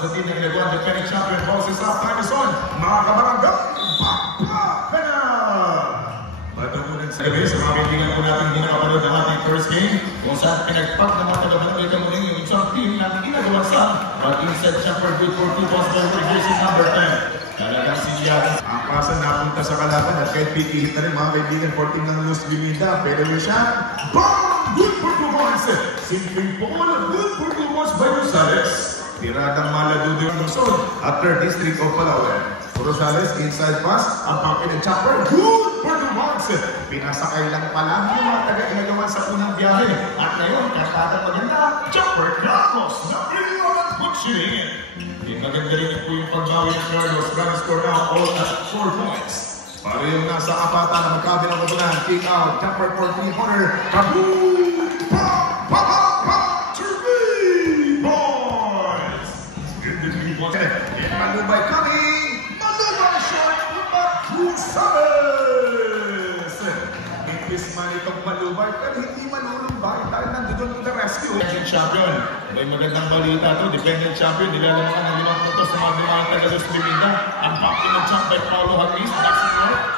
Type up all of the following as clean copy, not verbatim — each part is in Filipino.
sa team ng Ilaguan defending champion boses sa time is on. Mga kabarangay, bakbakan na! Matutunan sa gabi sa mga kaibigan po natin hindi nakapanood ng ating first game kung saan pinagpag ng mga taga-barangay kamuning yung isang team ng Ilaguan sa Bating Set Champion Good for 2 points by jersey number 10. Talagang sinyagan ang pasa napunta sa kalaban at kahit pipilit na rin mga kaibigan 14 ng Luz Limita. Pero yun siya, BAM! Good for 2 points! Simpleng Paul, good for 2 points by Rosales. Tiradang Maladudo yung Luzon at 3rd District of Palawan. Rosales, inside pass, ang pangkinig chopper, good for 2 points! Pinasakay lang pala yung mga taga-Ilagawan sa unang biyahe. At ngayon, kartada maganda, chopper Carlos na rin Bukshirin. Maganda rin po yung pagbawi ng Carlos. Run score now all at 4 points. Para yung nasa apatan na magkabilang kabunan. Kick out. Jumper for 3-pointer. Kaboom! To 3 points! Good to 3 points. And Malubay coming. Malubay short. Cruzales! Impis man itong Malubay. Pero hindi malulumbay. Dahil nandun the rescue. Champion. May magandang balita to. Defending champion. Nilalaman ng limang puntos ng mga taga-Luz Limita. Ang packing ng champ by Paulo Harris.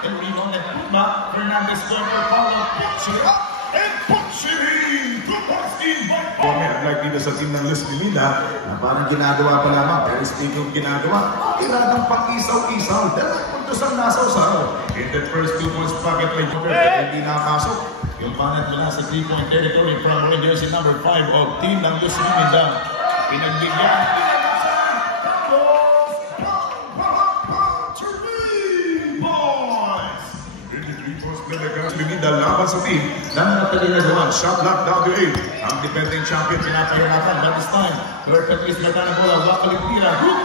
And Rino Nagputma. Fernandez Square. Paulo Puchira. And Puchiri. Tupasin by Paulo. Like dito sa team ng Luz Limita. Na parang ginagawa pa lamang. Pero speaking ginagawa. Tiradang pang-isaw-isaw. Dalawang puntos ang nasaw-saw. In the first 2 points pocket by Joker. Hindi nakasok. Yung panat mula sa 3-point territory from jersey number 5 of team ng Luz Limita. Pinagbigyan. Carlos! 3 points! 23 points na Luz Limita laban sa team ng Ilagawan. Shot block W8. Ang defending champion pinapahirapan. But this time, Kurt Harris na ng bola. Wakaling tira. Kurt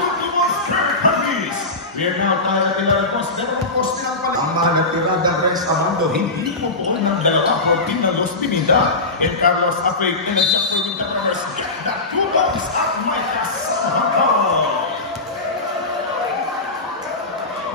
Harris! We are now tayo nila ng post. Dalawang post nilang pala. Ang mahal na tirada Bryce Amando, hindi mo po ng dalawa for team ng Luz Limita. And Carlos Apay in a jump for Winter Brothers. Get that 2 points at Mike Casablanca.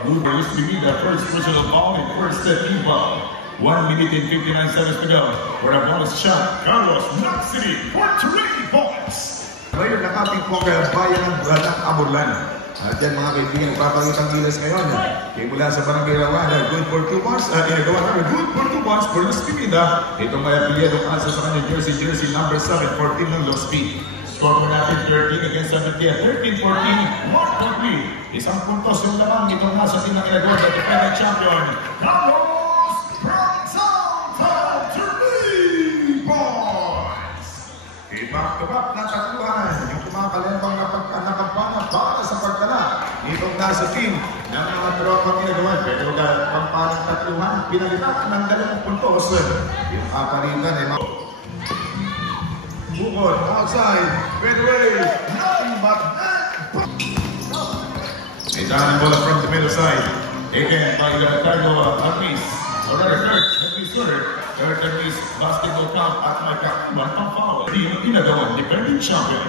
Move for Luz Limita, first personal ball and first set ball. 1 minute and 59 seconds to go. For the bonus shot, Carlos knocks it in for 3 points. Ngayon nakating po kaya bayan ng Branang Amurlan. At yan mga kaibigan, papagitang gilas ngayon. Kaya mula sa Barangay Rawana, good for 2 points. Ilagawan namin, good for 2 points for Luz Limita. Itong may apelyado kansa sa kanyang jersey number 7, 14 ng Luz Limita. Score mo natin 13 against 17. 13-14, Mark Lee. Isang puntos yung lamang itong nasa team ng Ilagawan na defending champion. Carlos Bronzal to 3 points. Back-to-back na takluhan. Yung kumakalembang nakapana para sa pagkala. Itong nasa team ng mga tropang Ilagawan. Pero pampanang takluhan, pinalitan ng 2 puntos. Yung kapalitan ay Bukod, outside, midway, nothing but that. May dahan bola from the middle side. Again, by Ricardo Harris. Already third Harris, basketball count at may kakuman pang foul. Team Ilagawan, defending champion.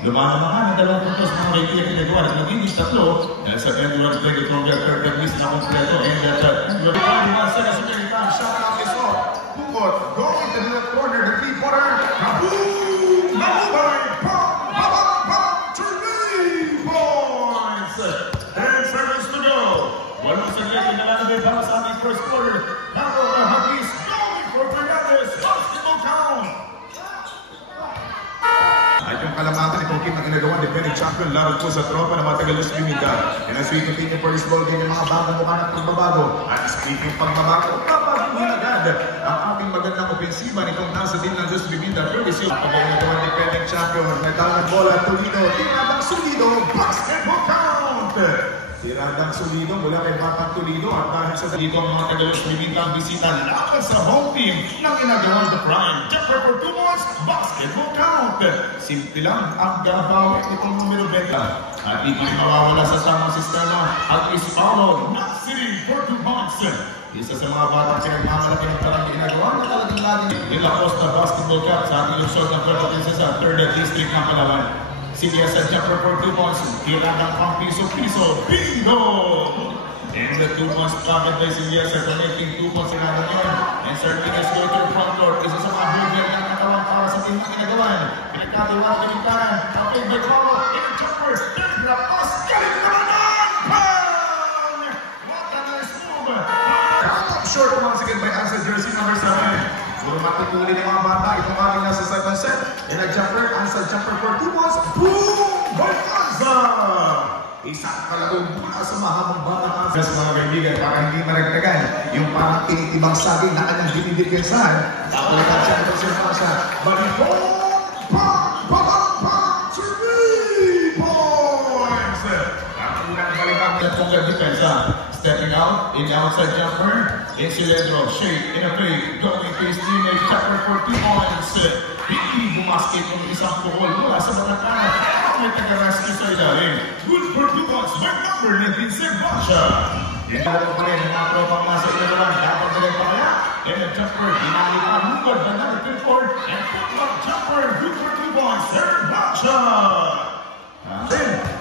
Lumanamahan ang 2 puntos ng Raytia Ilagawan at magiging 3 dahil sa Edward Blake from the third Harris na kompleto. And that, seconds of game time, shot out is off. Bukod, going to the corner, the 3-pointer. Kaboom! Malubay! To 3 points! 10 seconds to go. Walang saglit na nalalagay para sa ating first quarter. Carlos Harris going for Fernandez. Basketball count! At yung kalamatan itong team ng Ilagawan, defending champion, laban po sa tropa ng mga taga-Luz Limita. And as we continue for this ball game, yung mga bagong mukha ng pagbabago. At speaking pagbabago, papaguhin agad ang ating magandang opensiba nitong nasa team ng Luz Limita. Pero is yung Ilagawan defending champion, nagdalang bola, Toledo, tinatang Solido, basketball count! Tiradang Solido mula kay Batang Toledo at dahil sa dito ang mga taga-Luz Limita ang bisita laban sa home team ng Ilagawan The Prime. Jumper for 2 points, basketball count. Simple lang ang gabawit nitong numero 20. At hindi mawawala sa tamang sistema at is Paulo Naksiri for 2 points. Isa sa mga batang pinagmamalaki ng Barangay Ilagawan na talagang natin nilakos na basketball count sa ating lusot ng Puerto Princesa, 3rd District ng Palawan. Sige sa jumper for 2 points. Kailangan pang piso-piso. Bingo! And the 2 points pocket by Siliasa connecting 2 points in natin yun. And Sardinas go to the front door. Isa sa mga hugel ng katawan para sa ating mga ginagawan. Pinagkatiwala ng Bintaran. Okay, by Coro. In the jumpers. There's the pass. Galing naman ang pound! What a nice move! Come short once again by Ansel jersey number 7. Puro matutuli ng mga bata. Itong ating nasa second set. In a jumper. Ansel jumper for 2 balls. Boom! Barcaza! Isang kalagong mula sa mahabang bata sa mga kaibigan para hindi maragdagan yung parang tinitibang saging na kanyang dinidipensahan. Kapalitan siya ito siya para sa Barifon! Pang! 3 points! Ang unang balikan ng Tonga depensa. Stepping out in the outside jumper. In Cilindro, shake in a play. Going to his teammate, jumper for 2 points. Hindi bumasket ng isang tuhol mula sa Batangan. May taga-rescue sa ilalim. Good for 2 points. By number 19, Sebasha. Hinalo pa rin ang mga tropang nasa ilalim. Dapat na rin pa kaya. And a jumper, hinali pa lumad na number 24. And put-up jumper. Good for 2 points. Sebasha.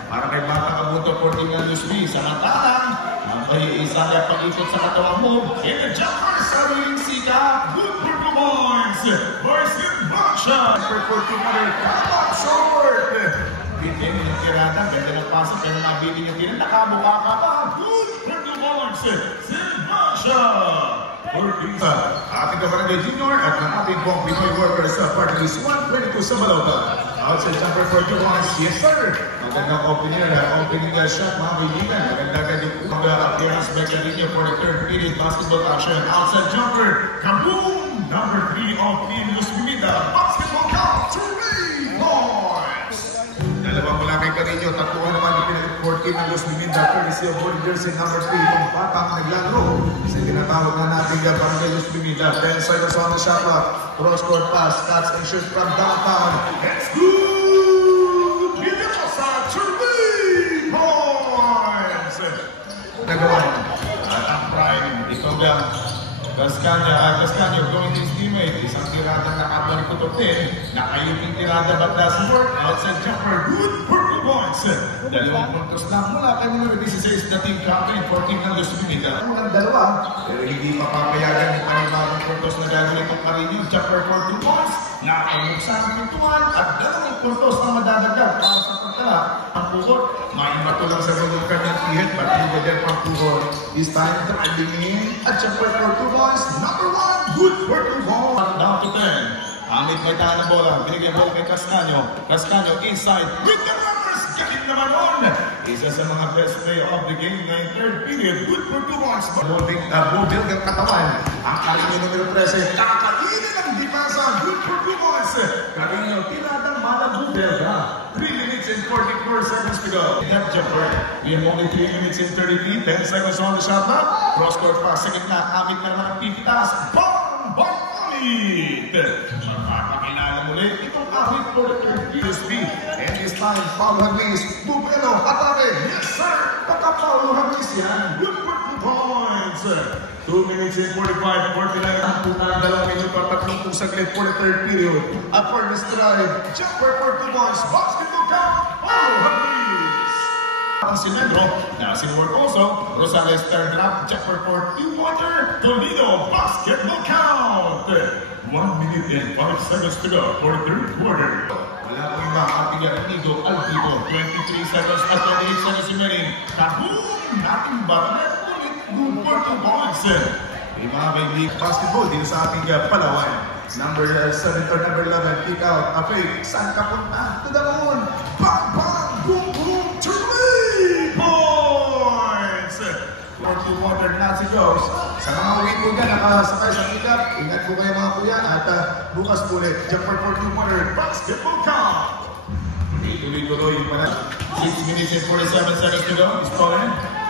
Para kay Bata Kabuto, 14 ng Lusby. Samantalang, ang pahiisa niya pag-ikot sa katawang move. And a jumper, sariling sika. Good for 2 points. By Sebasha. For 14 na rin. Come short. Bitin yung tirada, ganda ng pasok, pero nabitin yung tirada, nakabuka ka pa. Good for 2 points, Sebasha! Ortiza, ating Kabarangay Junior at ng ating buong Pinoy workers sa Party List 122 sa Malauta. Outside jumper for 2 points, yes sir! Magandang opening shot mga kaibigan. Magandang yung appearance by Carino for the third period basketball action. Outside jumper, kaboom! Number 3 of Team Los Bimida, basketball count, 3 points! Dalawang mula kay Carino, tatluhan naman yung pinag-14 ng Los Bimida, courtesy of Body Jersey number 3, yung batang naglalaro. Kasi tinatawag na natin yan para kay Los Bimida. 10 seconds on the shot clock, cross-court pass, catch and shoot from downtown. It's good! Bilosa, 3 points! Nagawa at ang prime, ito lang. Gascanio going to his teammate. Isang tirada na kabalik ko 10. Nakayuping tirada but doesn't work. Outside jumper. Good for 2 points. Dalawang puntos lang mula kay number 16 na team captain 14 ng Los Bimida. Unang dalawa, pero hindi mapapayagan yung panibagong puntos na gagawin ng Carino. Jumper for 2 points. Nakabuksan ang pintuan at dalawang puntos na madadagdag para sa pagkala. Ang pukot, maimato lang sa gulong card ng Tihet but hindi din pang pukot. This time driving in at jumper for 2 points. Number 1, good for 2 points. Down to 10. Amit may tahan na bola. Binigyan bola kay Cascaño. Cascaño inside. With the numbers. Galing naman on. Isa sa mga best play of the game na yung third period. Good for 2 points. Building ng katawan. Ang Carino numero 13. Kakainin ang depensa. Good for 2 points. Carino tinadang malabubel. 3 minutes and 44 seconds to go. That jumper. We have only 3 minutes and 30 feet. 10 seconds on the shot clock. Cross-court pass sa gitna. Amit na naman ang pipitas. Bang! Amit! Magpapakilala muli. Itong Amit for the third year speed. And this time, Paulo Haglis. Bubelo, atake. Yes, sir! Paulo Haglis yan. Good for 2 points. 2 minutes and 45, 49. Ang punang 2 minuto at 30 saglit for the third period. At for this drive, jumper for 2 points. Basketball count. Paulo Haglis. Ang Cilindro, work also. Rosales third drop, jumper for 2-pointer. Toledo, basketball count. 1 minute and 5 seconds to go for the third quarter. Wala po iba, ating Nido Alvido. 23 seconds at 28 seconds remaining. Kaboom! Nating Barlet ulit. Good for 2 points. May mga big basketball dito sa ating Palawan. Number 7 or number 11, kick out. Apay, saan ka punta? To the moon. Bang! Bang! Boom! Boom! 3 points! 4-2-water Nazi goes. Sa mga uwi po dyan, nakasakay sa pick-up. Ingat po kayo mga kuya at bukas po ulit. Jumper 4-2-water basketball count. Tuloy-tuloy yung pala. 6 minutes and 47 seconds to go. Stolen.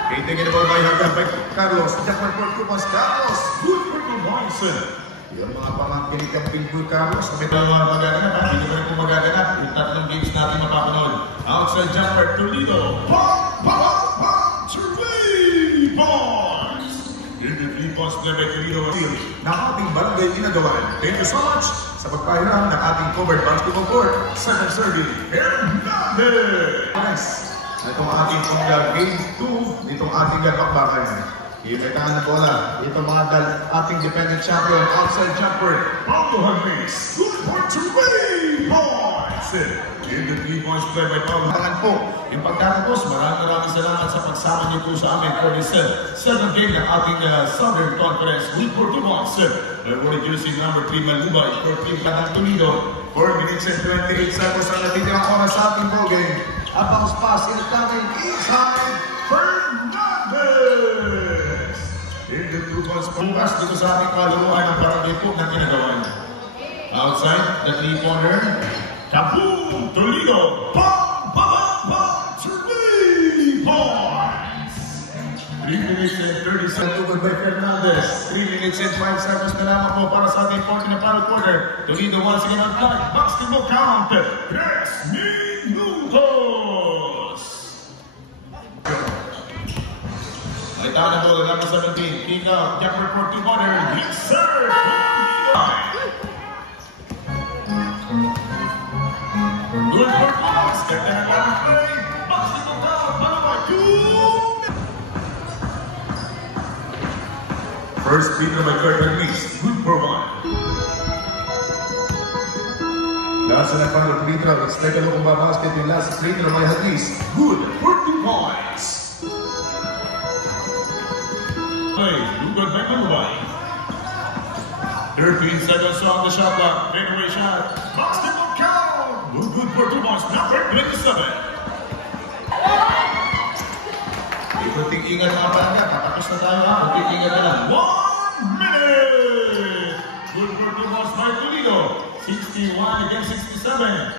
Taking it by Hagan by Carlos. Jumper 4-2 points. Carlos. Good for 2 points. Yung mga pamangkin ni Camping Good Carlos. May mga magaganap. Hindi ko rin po magaganap. Yung tatlong games natin mapapanood. Outside jumper. Toledo. Pop! Pop! Pop! 3 points! In the 3 points na by Toledo ng ating barangay Inagawan. Thank you so much sa pagpahiram ng ating covered basketball court. Second serving. Hernandez! Nice! Itong ating game 2, itong ating bakbakan. Ibitahan na bola. Ito mga ating defending champion, outside jumper, Paulo Haglis. Good for 3! points. In the 3 points play by Paul Hangan po. Yung pagtatapos, maraming salamat sa pagsama niyo po sa amin for this 7th game ng ating Southern Conference League for 2 points. Rewarded jersey number 3 Malubay for Team Padang Toledo. 4 minutes and 28 seconds ang natitirang oras sa ating ball game. At bounce pass in the coming inside Fernandez. In the 2 points bukas dito sa ating paluruan ng parang ito na ginagawa niya. Outside the 3-pointer. Kaboom! Toledo! Bang! Bang! Bang! 3 points! 3 minutes and 30 seconds by Fernandez. 3 minutes and 5 seconds na lamang po para sa ating 40 na final quarter. Toledo once again on flag. Basketball count. 3 minutos! May tawa na bola number 17. Kick out. Jumper for 2-pointer. Yes, sir! Good for Bucks. They're going to play. Basketball count. Malubay. 2. First free throw by Kurt Agnes. Good for 1. Last na final free throw. Let's take a look kung basket yung last free throw by Agnes. Good for 2 points. Play. Good by Malubay. 13 seconds on the shot clock. Breakaway shot. Basketball count. Good for 2 points. Number 27. Ikuting ingat mga palangga. Patapos na tayo ha. Ikuting ingat na lang. 1 minute. Good for 2 points by Toledo. 61 against 67.